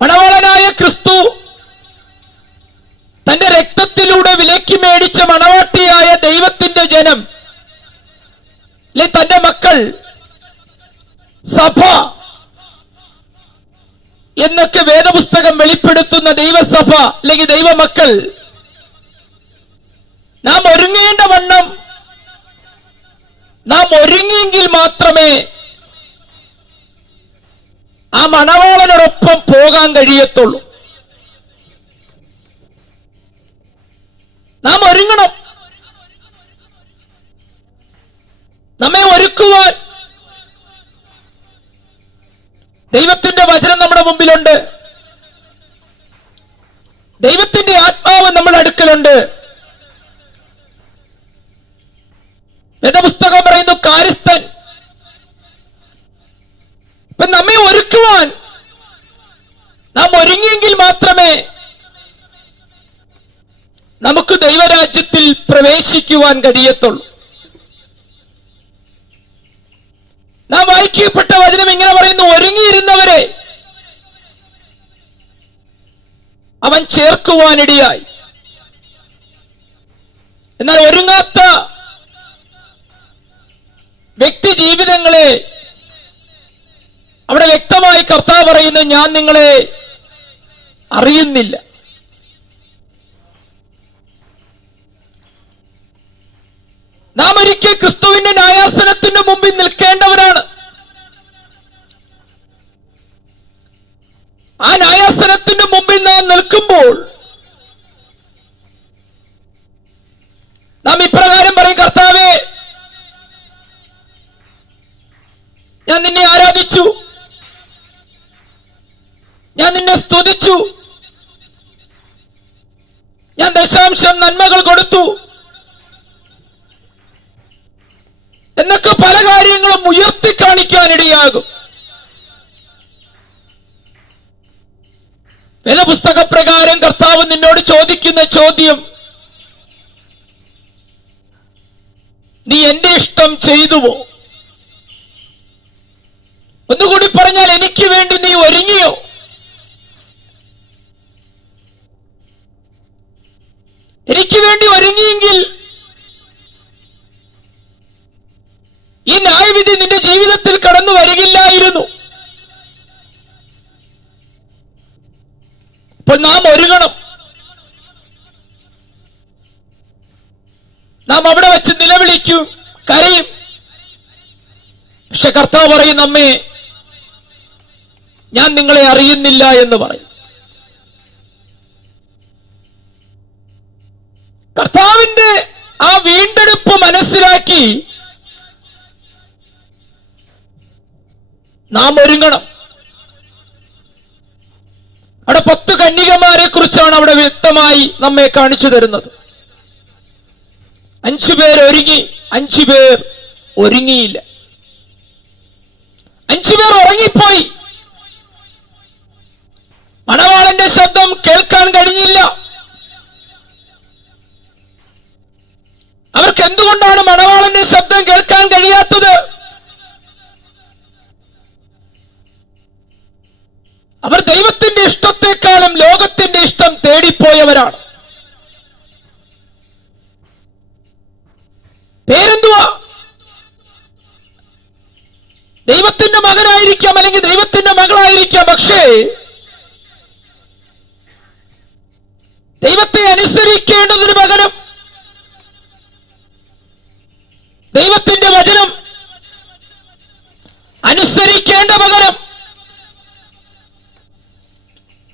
മണവാളനായ ക്രിസ്തു തന്റെ രക്തത്തിലൂടെ വിലക്കി മേടിച്ച മണവാട്ടിയായ ദൈവത്തിന്റെ ജനം അല്ലെ തന്റെ മക്കൾ സഭ എന്നൊക്കെ വേദപുസ്തകം വെളിപ്പെടുത്തുന്ന ദൈവസഭ അല്ലെങ്കിൽ ദൈവമക്കൾ നാം ഒരുങ്ങേണ്ട വണ്ണം നാം ഒരുങ്ങിയെങ്കിൽ മാത്രമേ ആ മണവാളനോടൊപ്പം പോകാൻ കഴിയത്തുള്ളൂ. നാം ഒരുങ്ങണം. നമ്മെ ഒരുക്കുവാൻ. ദൈവത്തിന്റെ വചനം നമ്മുടെ മുമ്പിലുണ്ട്. ദൈവത്തിന്റെ ആത്മാവ് നമ്മുടെ അടുക്കലുണ്ട്. വേദപുസ്തകം പറയുന്നു കാര്യസ്ഥൻ ഇപ്പൊ നമ്മെ ഒരുക്കുവാൻ നാം ഒരുങ്ങിയെങ്കിൽ മാത്രമേ നമുക്ക് ദൈവരാജ്യത്തിൽ പ്രവേശിക്കുവാൻ കഴിയത്തുള്ളൂ. നാം വായിക്കപ്പെട്ട വചനം ഇങ്ങനെ പറയുന്നു ഒരുങ്ങിയിരുന്നവരെ അവൻ ചേർക്കുവാനിടയായി. എന്നാൽ ഒരുങ്ങാത്ത കർത്താവ് പറയുന്നു ഞാൻ നിങ്ങളെ അറിയുന്നില്ല. നാം ഒരിക്കൽ ക്രിസ്തുവിന്റെ ന്യായാസനത്തിന്റെ മുമ്പിൽ നിൽക്കേണ്ടവരാണ്. ആ ന്യായാസനത്തിന്റെ മുമ്പിൽ നാം നിൽക്കുമ്പോൾ നാം ഇപ്രകാരം പറയും കർത്താവേ ഞാൻ നിന്നെ ആരാധിച്ചു ഞാൻ നിന്നെ സ്തുതിച്ചു. ഞാൻ ദശാംശം നന്മകൾ കൊടുത്തു. എന്നൊക്കെ പല കാര്യങ്ങളും ഉയർത്തി കാണിക്കാനിടയാകും. വേദപുസ്തക പ്രകാരം കർത്താവ് നിന്നോട് ചോദിക്കുന്ന ചോദ്യം നീ എന്റെ ഇഷ്ടം ചെയ്തുവോ? ഒന്നുകൂടി പറഞ്ഞാൽ എനിക്ക് വേണ്ടി നീ ഒരുങ്ങിയോ? എനിക്ക് വേണ്ടി ഒരുങ്ങിയെങ്കിൽ ഈ ന്യായവിധി നിന്റെ ജീവിതത്തിൽ കടന്നു വരികില്ലായിരുന്നു അപ്പോൾ നാം ഒരുങ്ങണം. നാം അവിടെ വെച്ച് നിലവിളിക്കും കരയും. പക്ഷെ കർത്താവ് പറയും നമ്മെ ഞാൻ നിങ്ങളെ അറിയുന്നില്ല എന്ന് പറയും. കർത്താവിന്റെ ആ വീണ്ടെടുപ്പ് മനസ്സിലാക്കി നാം ഒരുങ്ങണം. അവിടെ പത്ത് കന്യകമാരെ കുറിച്ചാണ് അവിടെ വ്യക്തമായി നമ്മെ കാണിച്ചു തരുന്നത്. അഞ്ചു പേർ ഒരുങ്ങി അഞ്ചു പേർ ഒരുങ്ങിയില്ല. അഞ്ചു പേർ ഉറങ്ങിപ്പോയി. മണവാളന്റെ ശബ്ദം കേൾക്കാൻ കഴിഞ്ഞില്ല. അവർക്ക് എന്തുകൊണ്ടാണ് മണവാളന്റെ ശബ്ദം കേൾക്കാൻ കഴിയാത്തത്? അവർ ദൈവത്തിന്റെ ഇഷ്ടത്തെക്കാളും ലോകത്തിന്റെ ഇഷ്ടം തേടിപ്പോയവരാണ്. പേരെന്തുവാ? ദൈവത്തിന്റെ മകനായിരിക്കാം അല്ലെങ്കിൽ ദൈവത്തിന്റെ മകളായിരിക്കാം പക്ഷേ ദൈവത്തെ അനുസരിക്കേണ്ടതിന് പകരം ദൈവത്തിന്റെ വചനം അനുസരിക്കേണ്ട പകരം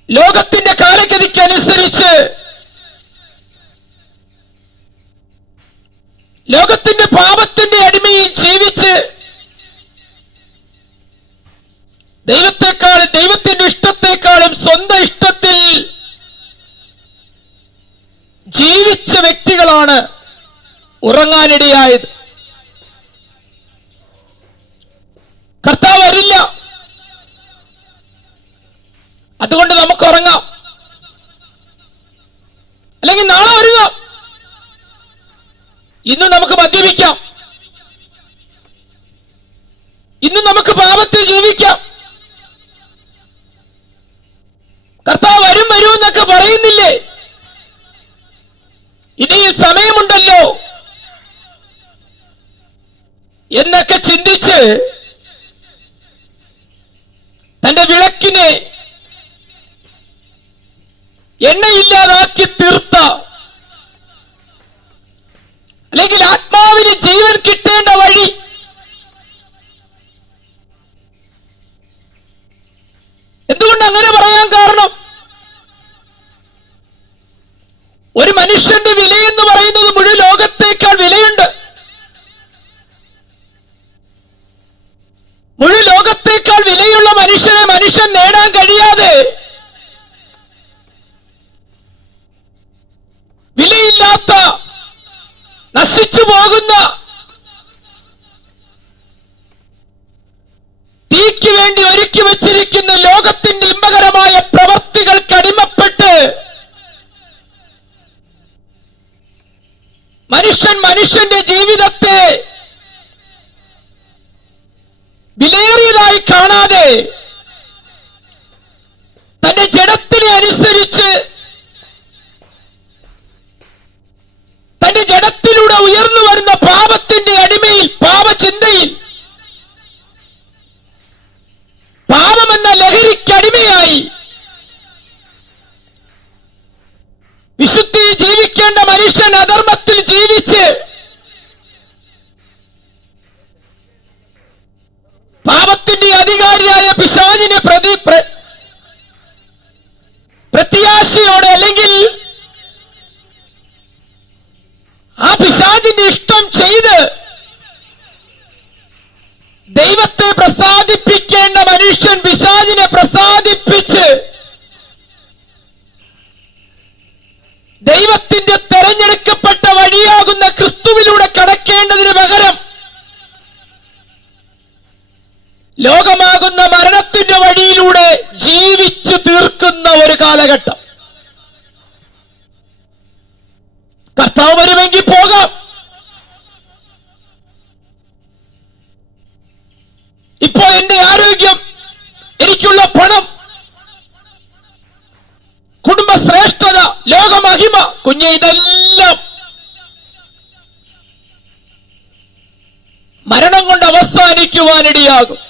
ലോകത്തിന്റെ കാലഗതിക്ക് അനുസരിച്ച് ലോകത്തിന്റെ പാപത്തിന്റെ അടിമയിൽ ജീവിച്ച് ദൈവത്തെക്കാളും ദൈവത്തിന്റെ ഇഷ്ടത്തെക്കാളും സ്വന്തം ഇഷ്ടത്തിൽ ജീവിച്ച വ്യക്തികളാണ് ഉറങ്ങാനിടയായത്. കർത്താവ് വരില്ല അതുകൊണ്ട് നമുക്ക് ഉറങ്ങാം അല്ലെങ്കിൽ നാളെ വരിക ഇന്ന് നമുക്ക് മദ്യപിക്കാം. ഇന്ന് നമുക്ക് പാപത്തിൽ ജീവിക്കാം. உண்டாக்கி தீர்த்து മനുഷ്യൻ മനുഷ്യന്റെ ജീവിതത്തെ വിലയേറിയതായി കാണാതെ തന്റെ ജഡത്തിനെ അനുസരിച്ച് തന്റെ ജഡത്തിലൂടെ ഉയർന്നു വരുന്ന പാപത്തിന്റെ അടിമയിൽ പാപചിന്തയിൽ പാപമെന്ന ലഹരിക്കടിമയായി വിശുദ്ധി ജീവിക്കേണ്ട മനുഷ്യൻ അധർമ്മത്തിൽ ജീവിച്ച് പാപത്തിന്റെ അധികാരിയായ പിശാചിനെ പ്രതി പ്രത്യാശയോടെ അല്ലെങ്കിൽ ആ പിശാചിന്റെ ഇഷ്ടം ചെയ്ത് ദൈവത്തെ പ്രസാദിപ്പിക്കേണ്ട മനുഷ്യൻ പിശാചിനെ പ്രസാദിപ്പിച്ച് ദൈവത്തിന്റെ തെരഞ്ഞെടുക്കപ്പെട്ട വഴിയാകുന്ന ക്രിസ്തുവിലൂടെ കടക്കേണ്ടതിന് പകരം ലോകമാകുന്ന മരണത്തിന്റെ വഴിയിലൂടെ ജീവിച്ചു തീർക്കുന്ന ഒരു കാലഘട്ടം കർത്താവ് വരുമെങ്കിൽ പോകാം ഇപ്പോ എന്റെ ആരോഗ്യം എനിക്കുള്ള പണം കുടുംബ ശ്രേഷ്ഠത ലോകമഹിമ. കുഞ്ഞെ ഇതെല്ലാം മരണം കൊണ്ട് അവസാനിക്കുവാനിടയാകും.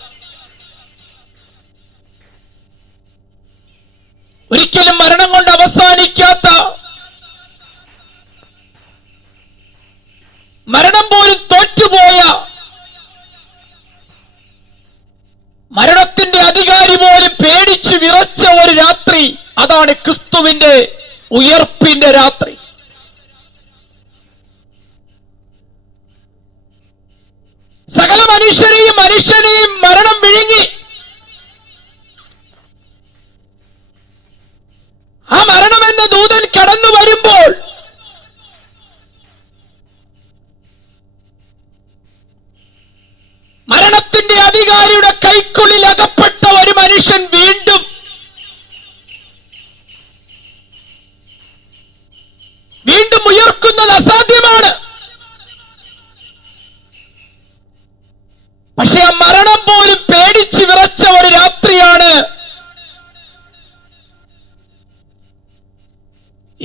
ഒരിക്കലും മരണം കൊണ്ട് അവസാനിക്കാത്ത മരണം പോലും തോറ്റുപോയ മരണത്തിന്റെ അധികാരി പോലും പേടിച്ചു വിറച്ച ഒരു രാത്രി അതാണ് ക്രിസ്തുവിന്റെ ഉയർപ്പിന്റെ രാത്രി. സകല മനുഷ്യരെയും മനുഷ്യനെയും മരണം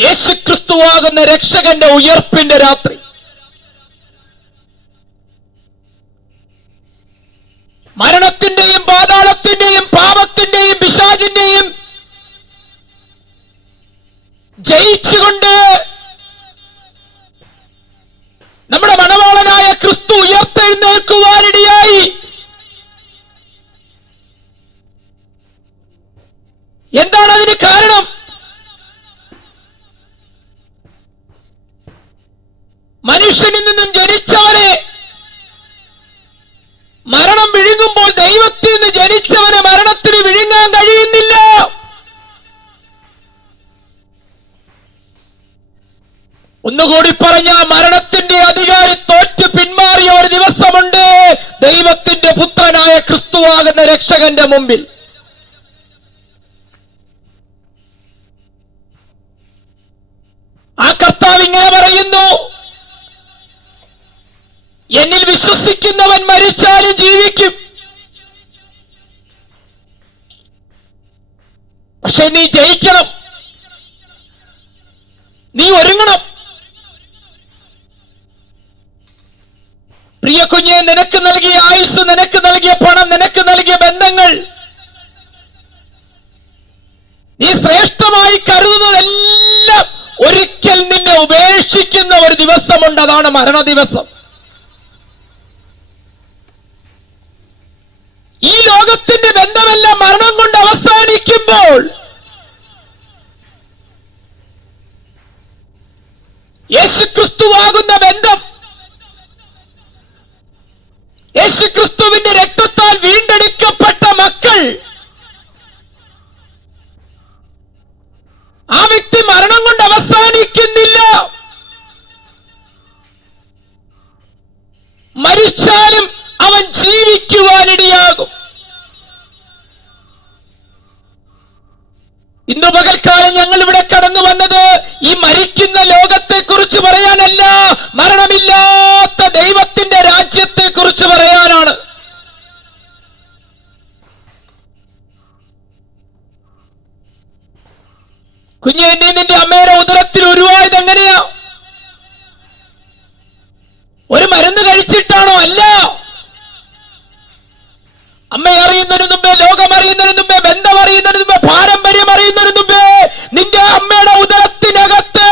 യേശുക്രിസ്തുവാകുന്ന രക്ഷകന്റെ ഉയർപ്പിന്റെ രാത്രി. മരണത്തിന്റെയും പാതാളത്തിന്റെയും പാപത്തിന്റെയും പിശാചിന്റെയും ജയിച്ചുകൊണ്ട് നമ്മുടെ മണവാളനായ ക്രിസ്തു ഉയർത്തെഴുന്നേൽക്കുവാനിടയായി. എന്താണ് അതിന് കാരണം? മനുഷ്യനിൽ നിന്നും ജനിച്ചവനെ മരണം വിഴുങ്ങുമ്പോൾ ദൈവത്തിൽ നിന്ന് ജനിച്ചവനെ മരണത്തിന് വിഴുങ്ങാൻ കഴിയുന്നില്ല. ഒന്നുകൂടി പറഞ്ഞ മരണത്തിന്റെ അധികാരി തോറ്റ് പിന്മാറിയ ഒരു ദിവസമുണ്ട്. ദൈവത്തിന്റെ പുത്രനായ ക്രിസ്തുവാകുന്ന രക്ഷകന്റെ മുമ്പിൽ. ആ കർത്താവ് ഇങ്ങനെ പറയുന്നു. എന്നിൽ വിശ്വസിക്കുന്നവൻ മരിച്ചാലും ജീവിക്കും. പക്ഷെ നീ ജയിക്കണം. നീ ഒരുങ്ങണം. പ്രിയ കുഞ്ഞെ നിനക്ക് നൽകിയ ആയുസ് നിനക്ക് നൽകിയ പണം നിനക്ക് നൽകിയ ബന്ധങ്ങൾ നീ ശ്രേഷ്ഠമായി കരുതുന്നതെല്ലാം ഒരിക്കൽ നിന്നെ ഉപേക്ഷിക്കുന്ന ഒരു ദിവസമുണ്ട്. അതാണ് മരണ ദിവസം ഈ ലോകത്തിന്റെ ബന്ധമെല്ലാം മരണം കൊണ്ട് അവസാനിക്കുമ്പോൾ യേശുക്രിസ്തുവാകുന്ന ബന്ധം യേശുക്രിസ്തുവിന്റെ രക്തത്താൽ വീണ്ടെടുക്കപ്പെട്ട മക്കൾ ആ വ്യക്തി മരണം കൊണ്ട് അവസാനിക്കുന്നില്ല. മരിച്ചാലും അവൻ ജീവിക്കുവാനിടയാകും ഞങ്ങൾ ഇവിടെ കടന്നു വന്നത്. ഈ മരിക്കുന്ന ലോകത്തെ കുറിച്ച് പറയാനല്ല മരണമില്ലാത്ത ദൈവത്തിന്റെ രാജ്യത്തെ കുറിച്ച് പറയാനാണ്. കുഞ്ഞേ നീ നിന്റെ അമ്മയുടെ ഉദരത്തിൽ ഉരുവായത് എങ്ങനെയാ? ഒരു മരുന്ന് കഴിച്ചിട്ടാണോ അല്ല? അമ്മ അറിയുന്നതിന് മുമ്പേ ലോകം അറിയുന്നതിന് മുമ്പേ ബന്ധം അറിയുന്നതിന് മുമ്പേ പാരമ്പര്യം അമ്മയുടെ ഉദരത്തിനകത്ത്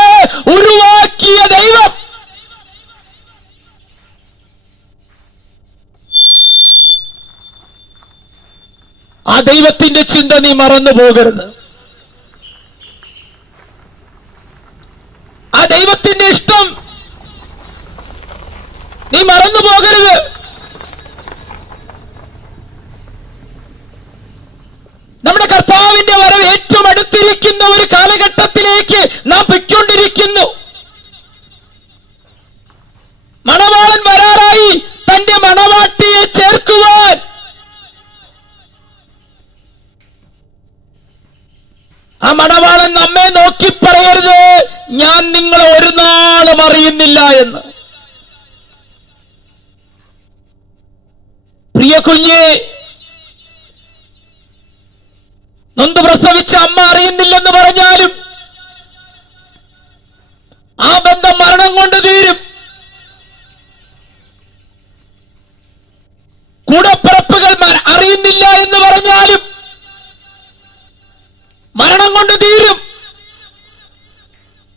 ഉരുവാക്കിയ ദൈവം. ആ ദൈവത്തിന്റെ ചിന്ത നീ മറന്നു പോകരുത് ആ ദൈവത്തിന്റെ ഇഷ്ടം നീ മറന്നു പോകരുത് നമ്മുടെ കർത്താവിന്റെ വരവ് ഏറ്റവും അടുത്തിരിക്കുന്ന ഒരു കാലഘട്ടത്തിലേക്ക് നാം പൊയ്ക്കൊണ്ടിരിക്കുന്നു മണവാളൻ വരാറായി തന്റെ മണവാട്ടിയെ ചേർക്കുവാൻ ആ മണവാളൻ നമ്മെ നോക്കി പറയരുത്. ഞാൻ നിങ്ങളെ ഒരു നാളും അറിയുന്നില്ല എന്ന്. പ്രിയ കുഞ്ഞ് നൊന്ത് പ്രസവിച്ച അമ്മ അറിയുന്നില്ലെന്ന് പറഞ്ഞാലും ആ ബന്ധം മരണം കൊണ്ട് തീരും. കൂടപ്പിറപ്പുകൾ അറിയുന്നില്ല എന്ന് പറഞ്ഞാലും മരണം കൊണ്ട് തീരും.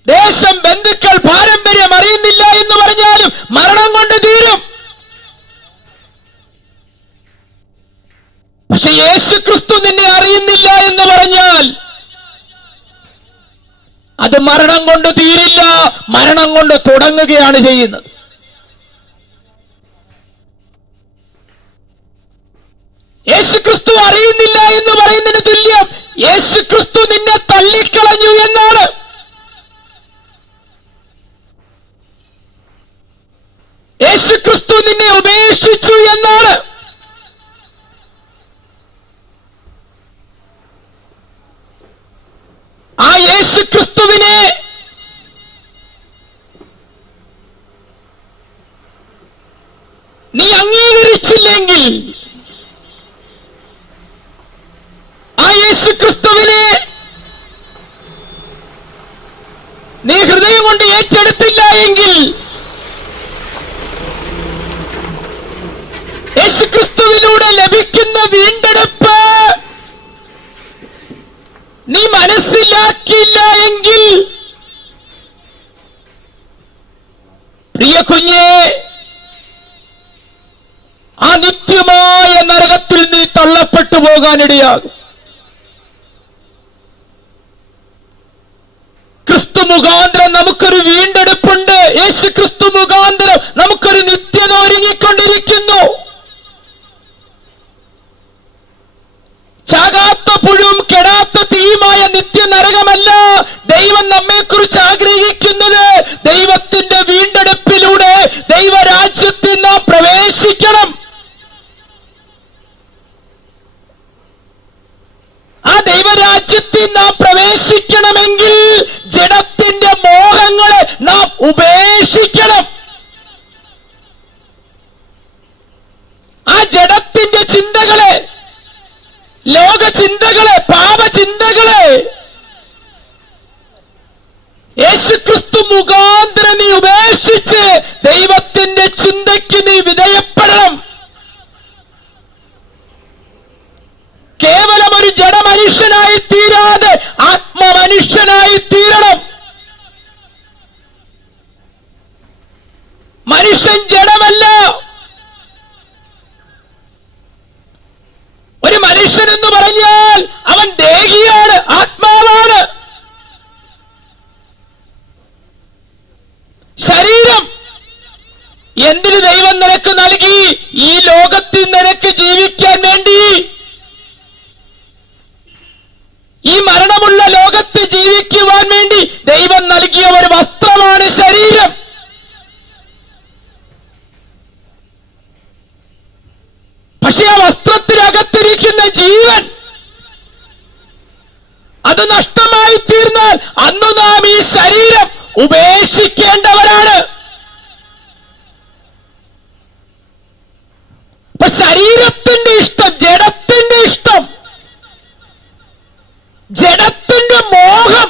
ദേശം ബന്ധുക്കൾ പാരമ്പര്യം അറിയുന്നില്ല എന്ന് പറഞ്ഞാലും മരണം കൊണ്ട് തീരും. പക്ഷെ യേശു ക്രിസ്തു നിന്നെ അറിയുന്നില്ല എന്ന് പറഞ്ഞാൽ അത് മരണം കൊണ്ട് തീരില്ല മരണം കൊണ്ട് തുടങ്ങുകയാണ് ചെയ്യുന്നത്. യേശു ക്രിസ്തു അറിയുന്നില്ല എന്ന് പറയുന്നതിന് തുല്യം യേശു ക്രിസ്തു നിന്നെ തള്ളിക്കളഞ്ഞു എന്നാണ്. യേശു ക്രിസ്തു നിന്നെ ഉപേക്ഷിച്ചു എന്നാണ്. ആ യേശു ക്രിസ്തുവിനെ നീ അംഗീകരിച്ചില്ലെങ്കിൽ ആ യേശു ക്രിസ്തുവിനെ നീ ഹൃദയം കൊണ്ട് ഏറ്റെടുത്തില്ല എങ്കിൽ യേശുക്രിസ്തുവിലൂടെ ലഭിക്കുന്ന വീണ്ടെടുപ്പ് നീ മനസ്സിലാക്കിയില്ല എങ്കിൽ പ്രിയ കുഞ്ഞെ ആ നിത്യമായ നരകത്തിൽ നീ തള്ളപ്പെട്ടു പോകാനിടയാകും. ക്രിസ്തു മുഖാന്തരം നമുക്കൊരു വീണ്ടെടുപ്പുണ്ട്. യേശു ക്രിസ്തു മുഖാന്തരം നമുക്കൊരു നിത്യത ഒരുങ്ങിക്കൊണ്ടിരിക്കുന്നു. ചാകാത്ത പുഴും കെടാത്ത തീയുമായ നിത്യ നരകമല്ല ദൈവം നമ്മെ കുറിച്ച് ആഗ്രഹിക്കുന്നത്. ദൈവത്തിന്റെ വീണ്ടെടുപ്പിലൂടെ ദൈവരാജ്യത്തിൽ നാം പ്രവേശിക്കണം. ആ ദൈവരാജ്യത്തിൽ നാം പ്രവേശിക്കണമെങ്കിൽ നാം ഉപേക്ഷിക്കണം. ആ ജഡത്തിന്റെ ചിന്തകളെ ലോക ചിന്തകളെ പാപചിന്തകളെ യേശുക്രിസ്തു മുഖാന്തര നീ ഉപേക്ഷിച്ച് ദൈവത്തിന്റെ ചിന്തയ്ക്ക് നീ വിധേയപ്പെടണം. കേവലം ഒരു ജഡമനുഷ്യനായി തീരാതെ ആത്മമനുഷ്യനായി തീരണം മനുഷ്യൻ ജഡമല്ല. ഒരു മനുഷ്യൻ എന്ന് പറഞ്ഞാൽ അവൻ ദേഹിയാണ് ആത്മാവാണ്. ശരീരം എന്തിന് ദൈവം നിനക്ക് നൽകി? ഈ ലോകത്തിൽ നിനക്ക് ജീവിക്കാൻ വേണ്ടി. ഈ മരണമുള്ള ലോകത്ത് ജീവിക്കുവാൻ വേണ്ടി ദൈവം നൽകിയ ഒരു വസ്ത്രമാണ് ശരീരം. അത് നഷ്ടമായി തീർന്നാൽ അന്ന് നാം ഈ ശരീരം ഉപേക്ഷിക്കേണ്ടവരാണ്. ശരീരത്തിന്റെ ഇഷ്ടം ജഡത്തിന്റെ ഇഷ്ടം ജഡത്തിന്റെ മോഹം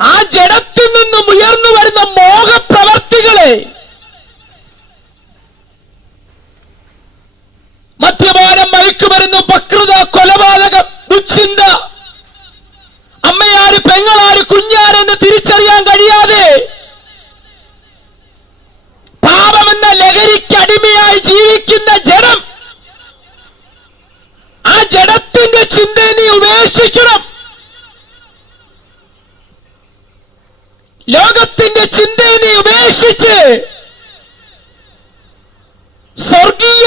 ആ ജഡത്തിൽ നിന്നും ഉയർന്നു വരുന്ന മോഹപ്രവർത്തികളെ മദ്യപാനം മയക്കുമരുന്ന് വക്രത കൊലപാതകം ദുശ്ചിന്ത അമ്മയാര് പെങ്ങളാര് കുഞ്ഞാരെന്ന് തിരിച്ചറിയാൻ കഴിയാതെ പാപമെന്ന ലഹരിക്ക് അടിമയായി ജീവിക്കുന്ന ജഡം ആ ജഡത്തിന്റെ ചിന്തയെ നീ ഉപേക്ഷിക്കണം ലോകത്തിന്റെ ചിന്തയെ നീ ഉപേക്ഷിച്ച്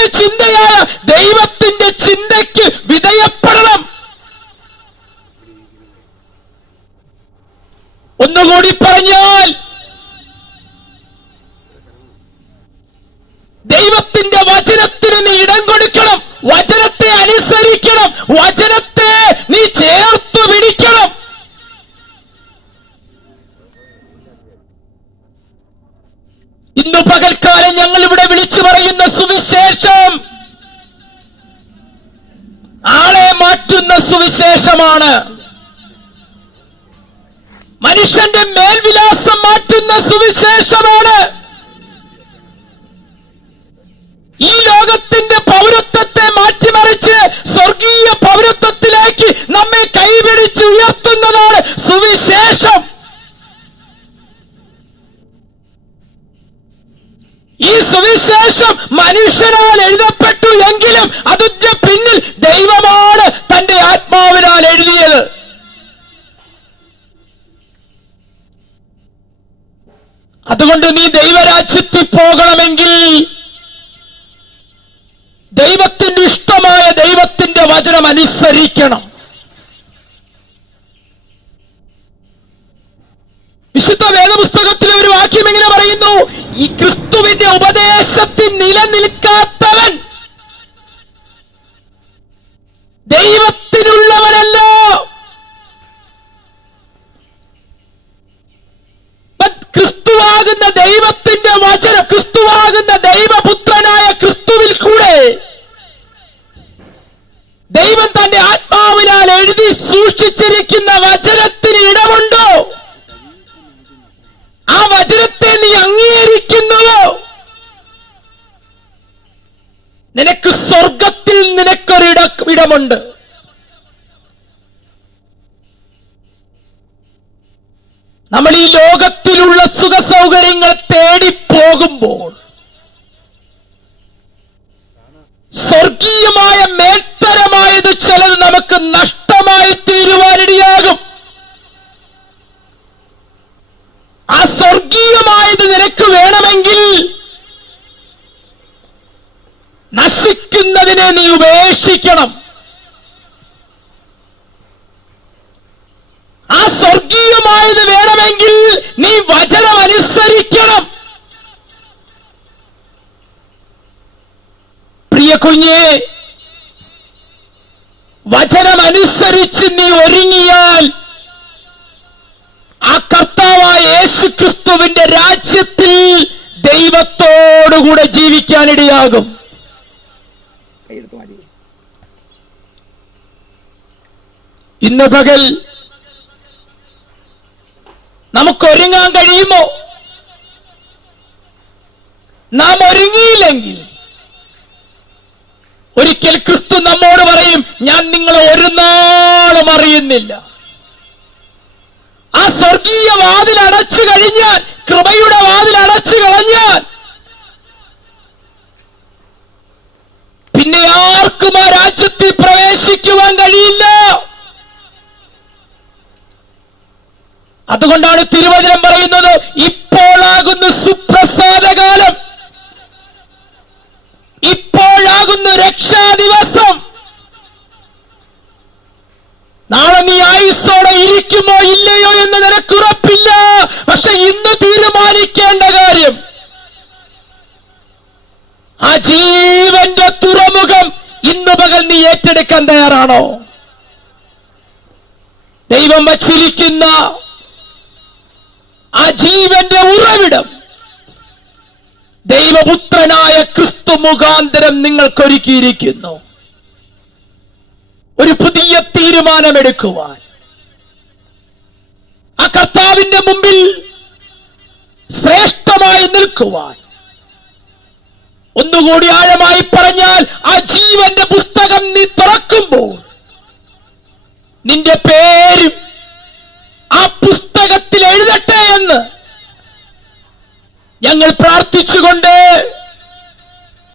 സ്വർഗീയ ചിന്തയായ ദൈവത്തിന്റെ ചിന്തയ്ക്ക് വിധേയപ്പെടണം. ഒന്നുകൂടി പറഞ്ഞാൽ ദൈവത്തിന്റെ വചനത്തിന് നീ ഇടം കൊടുക്കണം. വചനത്തെ അനുസരിക്കണം. വചനത്തെ നീ ചേർത്തു പിടിക്കണം ഇന്ന് പകൽക്കാലം ഞങ്ങൾ ഇവിടെ വിളിച്ചു പറയുന്ന സുവിശേഷം. ആളെ മാറ്റുന്ന സുവിശേഷമാണ്. മനുഷ്യന്റെ മേൽവിലാസം മാറ്റുന്ന സുവിശേഷമാണ്. വിശുദ്ധ വേദപുസ്തകത്തിലെ ഒരു വാക്യം എങ്ങനെ പറയുന്നു? ഈ ക്രിസ്തുവിന്റെ ഉപദേശത്തിൽ നിലനിൽക്കാത്തവൻ ദൈവത്തിനുള്ളവനല്ല ബ- ക്രിസ്തുവാകുന്ന ദൈവത്തിന്റെ വചനം ക്രിസ്തുവാകുന്ന ദൈവപുത്രനായ ക്രിസ്തുവിൽ കൂടെ ദൈവം തന്റെ ആത്മാവിനാൽ എഴുതി സൂക്ഷിച്ചിരിക്കുന്ന വചനത്തിന് ഇടമുണ്ടോ ആ വചനത്തെ നീ അംഗീകരിക്കുന്നുവോ നിനക്ക് സ്വർഗത്തിൽ ഇടമുണ്ട് നമ്മൾ ഈ ലോകത്തിലുള്ള സുഖ സൗകര്യങ്ങൾ തേടി പോകുമ്പോൾ സ്വർഗീയമായ മേത്തരമായത് ചിലത് നമുക്ക് നഷ്ടമായി തീരുവാനിടയാകും ആ സ്വർഗീയമായത് നിനക്ക് വേണമെങ്കിൽ നശിക്കുന്നതിനെ നീ ഉപേക്ഷിക്കണം. ആ സ്വർഗീയമായത് വേണമെങ്കിൽ നീ വചനം അനുസരിക്കണം. പ്രിയ കുഞ്ഞെ വചനമനുസരിച്ച് നീ ഒരുങ്ങിയാൽ ആ കർത്താവായ യേശു ക്രിസ്തുവിന്റെ രാജ്യത്തിൽ ദൈവത്തോടുകൂടെ ജീവിക്കാനിടയാകും. ഇന്ന് പകൽ നമുക്ക് ഒരുങ്ങാൻ കഴിയുമോ? നാം ഒരുങ്ങിയില്ലെങ്കിൽ. ഒരിക്കൽ ക്രിസ്തു നമ്മോട് പറയും ഞാൻ നിങ്ങളെ ഒരു നാളും അറിയുന്നില്ല. ആ സ്വർഗീയ വാതിൽ അടച്ചു കഴിഞ്ഞാൽ കൃപയുടെ വാതിൽ അടച്ചു കളഞ്ഞാൽ പിന്നെ ആർക്കും ആ രാജ്യത്തിൽ പ്രവേശിക്കുവാൻ കഴിയില്ല അതുകൊണ്ടാണ് തിരുവചനം പറയുന്നത് ഇപ്പോഴാകുന്നു സുപ്രസാദകാലം ഇപ്പോഴാകുന്നു രക്ഷാദിവസം. നാളെ നീ ആയുസ്സോടെ ഇരിക്കുമോ ഇല്ലയോ എന്ന് നിനക്കുറപ്പില്ല. പക്ഷെ ഇന്ന് തീരുമാനിക്കേണ്ട കാര്യം ആ ജീവന്റെ തുറമുഖം ഇന്ന് പകൽ നീ ഏറ്റെടുക്കാൻ തയ്യാറാണോ? ദൈവം വച്ചിരിക്കുന്ന ആ ജീവന്റെ ഉറവിടം. ദൈവപുത്രനായ ക്രിസ്തു മുഖാന്തരം നിങ്ങൾക്കൊരുക്കിയിരിക്കുന്നു. ഒരു പുതിയ തീരുമാനമെടുക്കുവാൻ. ആ കർത്താവിന്റെ മുമ്പിൽ ശ്രേഷ്ഠമായി നിൽക്കുവാൻ. ഒന്നുകൂടി ആഴമായി പറഞ്ഞാൽ ആ ജീവന്റെ പുസ്തകം നീ തുറക്കുമ്പോൾ നിന്റെ പേരും ആ പുസ്തകത്തിൽ എഴുതട്ടെ എന്ന് ഞങ്ങൾ പ്രാർത്ഥിച്ചുകൊണ്ട്